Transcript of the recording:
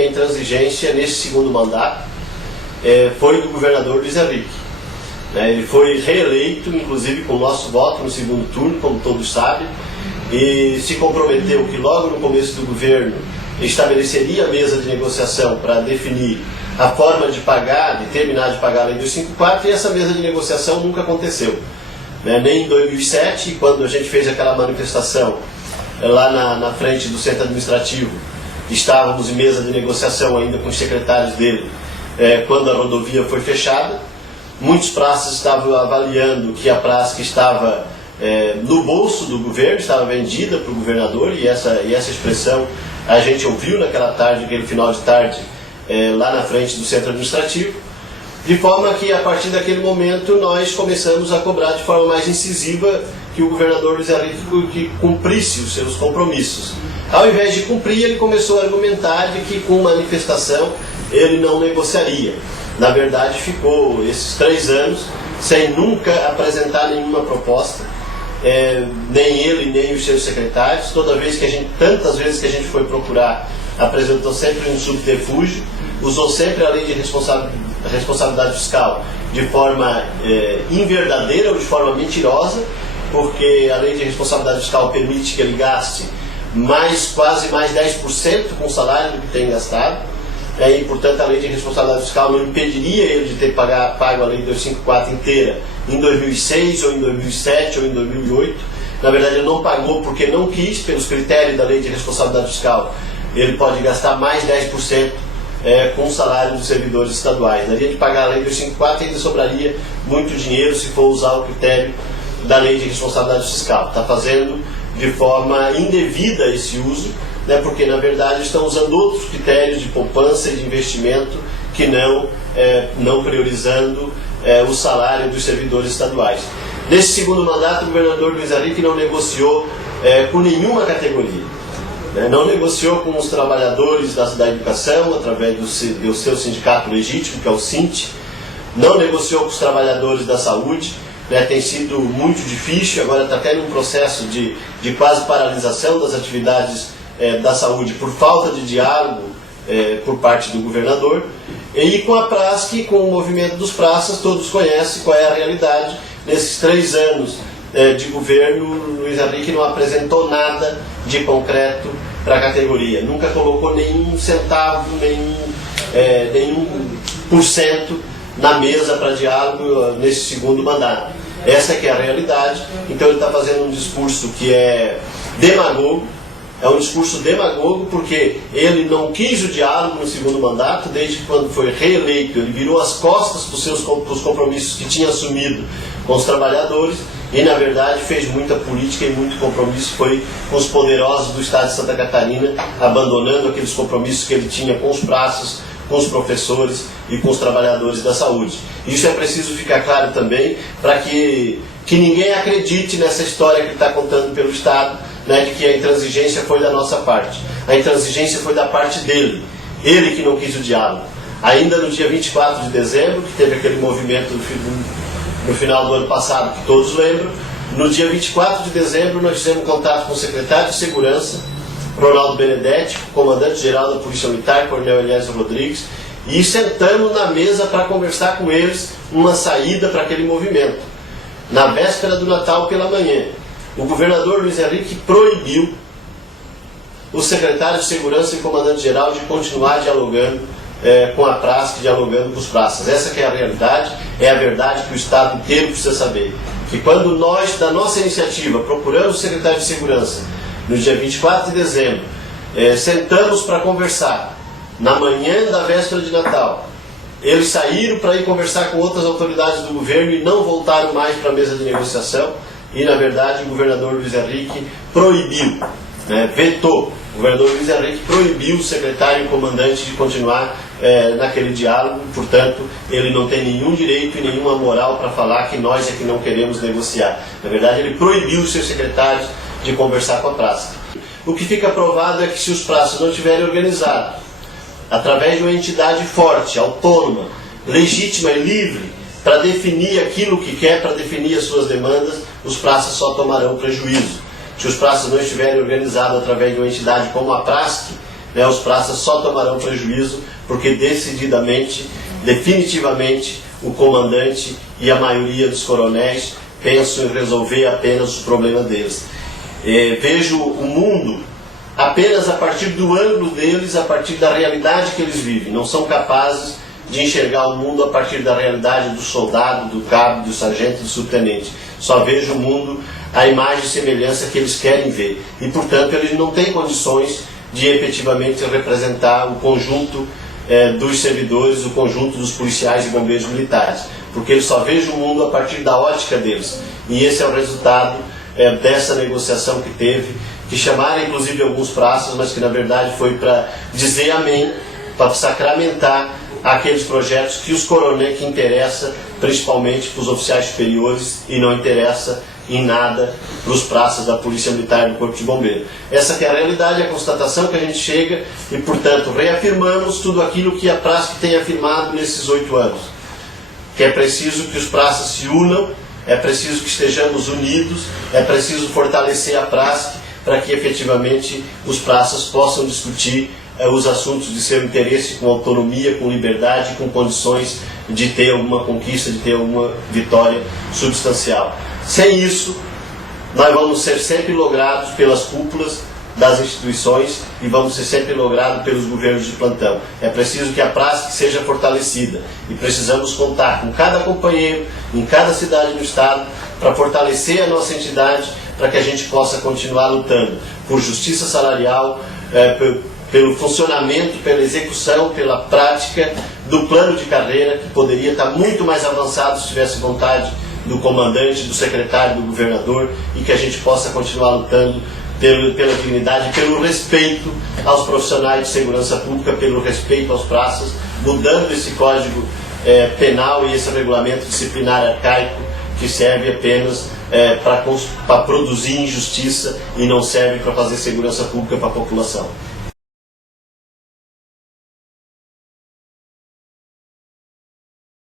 A intransigência nesse segundo mandato foi do governador Luiz Henrique. Ele foi reeleito, inclusive com o nosso voto no segundo turno, como todos sabem, e se comprometeu que logo no começo do governo estabeleceria a mesa de negociação para definir a forma de pagar, de terminar de pagar a Lei 254, e essa mesa de negociação nunca aconteceu. Nem em 2007, quando a gente fez aquela manifestação lá na frente do centro administrativo, estávamos em mesa de negociação ainda com os secretários dele, quando a rodovia foi fechada. Muitos praças estavam avaliando que a praça estava no bolso do governo, estava vendida para o governador, e essa expressão a gente ouviu naquela tarde, aquele final de tarde, lá na frente do centro administrativo, de forma que a partir daquele momento nós começamos a cobrar de forma mais incisiva que o governador Luiz Henrique cumprisse os seus compromissos. Ao invés de cumprir, ele começou a argumentar de que com manifestação ele não negociaria. Na verdade, ficou esses 3 anos sem nunca apresentar nenhuma proposta, nem ele, nem os seus secretários. Tantas vezes que a gente foi procurar, apresentou sempre um subterfúgio, usou sempre a lei de responsabilidade fiscal de forma inverdadeira ou de forma mentirosa, porque a lei de responsabilidade fiscal permite que ele gaste quase mais 10% com o salário do que tem gastado. E, portanto, a lei de responsabilidade fiscal não impediria ele de ter pago a lei 254 inteira em 2006, ou em 2007, ou em 2008. Na verdade, ele não pagou porque não quis, pelos critérios da lei de responsabilidade fiscal. Ele pode gastar mais 10% com o salário dos servidores estaduais. Daria de pagar a lei 254 ainda sobraria muito dinheiro se for usar o critério da lei de responsabilidade fiscal. Está fazendo de forma indevida esse uso, porque na verdade estão usando outros critérios de poupança e de investimento que não priorizando o salário dos servidores estaduais. Nesse segundo mandato, o governador Luiz Henrique não negociou com nenhuma categoria. Não negociou com os trabalhadores da educação, através do seu sindicato legítimo, que é o SINT. Não negociou com os trabalhadores da saúde. Tem sido muito difícil, agora está até num processo de quase paralisação das atividades da saúde por falta de diálogo por parte do governador. E com a PRASC, com o movimento dos praças, todos conhecem qual é a realidade. Nesses 3 anos de governo, Luiz Henrique não apresentou nada de concreto para a categoria. Nunca colocou nenhum centavo, nenhum por cento na mesa para diálogo nesse segundo mandato. Essa que é a realidade. Então ele está fazendo um discurso que é demagogo. É um discurso demagogo porque ele não quis o diálogo no segundo mandato. Desde quando foi reeleito, ele virou as costas para os compromissos que tinha assumido com os trabalhadores e, na verdade, fez muita política e muito compromisso foi com os poderosos do estado de Santa Catarina, abandonando aqueles compromissos que ele tinha com os praças, com os professores e com os trabalhadores da saúde. Isso é preciso ficar claro também para que ninguém acredite nessa história que ele está contando pelo Estado, de que a intransigência foi da nossa parte. A intransigência foi da parte dele. Ele que não quis o diálogo. Ainda no dia 24 de dezembro, que teve aquele movimento no final do ano passado, que todos lembram, no dia 24 de dezembro nós fizemos contato com o secretário de Segurança, Ronaldo Benedetti, comandante-geral da Polícia Militar, Coronel Eliésio Rodrigues, e sentamos na mesa para conversar com eles uma saída para aquele movimento. Na véspera do Natal pela manhã, o governador Luiz Henrique proibiu o secretário de Segurança e comandante-geral de continuar dialogando com a praça, dialogando com os praças. Essa que é a realidade, é a verdade que o Estado inteiro precisa saber. Que quando nós, da nossa iniciativa, procuramos o secretário de Segurança, no dia 24 de dezembro, sentamos para conversar, na manhã da véspera de Natal, eles saíram para ir conversar com outras autoridades do governo e não voltaram mais para a mesa de negociação. E, na verdade, o governador Luiz Henrique proibiu, vetou. O governador Luiz Henrique proibiu o secretário e o comandante de continuar naquele diálogo. Portanto, ele não tem nenhum direito e nenhuma moral para falar que nós é que não queremos negociar. Na verdade, ele proibiu os seus secretários de conversar com a praça. O que fica provado é que se os praças não estiverem organizados, através de uma entidade forte, autônoma, legítima e livre, para definir aquilo que quer, para definir as suas demandas, os praças só tomarão prejuízo. Se os praças não estiverem organizados através de uma entidade como a PRASC, né, os praças só tomarão prejuízo porque definitivamente, o comandante e a maioria dos coronéis pensam em resolver apenas o problema deles. Vejo o mundo apenas a partir do ângulo deles, a partir da realidade que eles vivem. Não são capazes de enxergar o mundo a partir da realidade do soldado, do cabo, do sargento, do subtenente. Só vejo o mundo à imagem e semelhança que eles querem ver. E, portanto, eles não têm condições de efetivamente representar o conjunto dos servidores, o conjunto dos policiais e bombeiros militares. Porque eles só veem o mundo a partir da ótica deles. E esse é o resultado dessa negociação que teve, que chamaram inclusive alguns praças, mas que na verdade foi para dizer amém, para sacramentar aqueles projetos que os coronéis, que interessa principalmente para os oficiais superiores e não interessa em nada para os praças da Polícia Militar e do Corpo de Bombeiro. Essa que é a realidade, a constatação que a gente chega e, portanto, reafirmamos tudo aquilo que a praça tem afirmado nesses 8 anos. Que é preciso que os praças se unam, é preciso que estejamos unidos, é preciso fortalecer a praça para que efetivamente os praças possam discutir os assuntos de seu interesse com autonomia, com liberdade, com condições de ter alguma conquista, de ter alguma vitória substancial. Sem isso, nós vamos ser sempre logrados pelas cúpulas das instituições e vamos ser sempre logrados pelos governos de plantão. É preciso que a praça seja fortalecida e precisamos contar com cada companheiro, em cada cidade do estado, para fortalecer a nossa entidade, para que a gente possa continuar lutando por justiça salarial, pelo funcionamento, pela execução, pela prática do plano de carreira, que poderia estar muito mais avançado se tivesse vontade do comandante, do secretário, do governador, e que a gente possa continuar lutando pela dignidade, pelo respeito aos profissionais de segurança pública, pelo respeito aos praças, mudando esse código penal e esse regulamento disciplinar arcaico que serve apenas para produzir injustiça e não serve para fazer segurança pública para a população.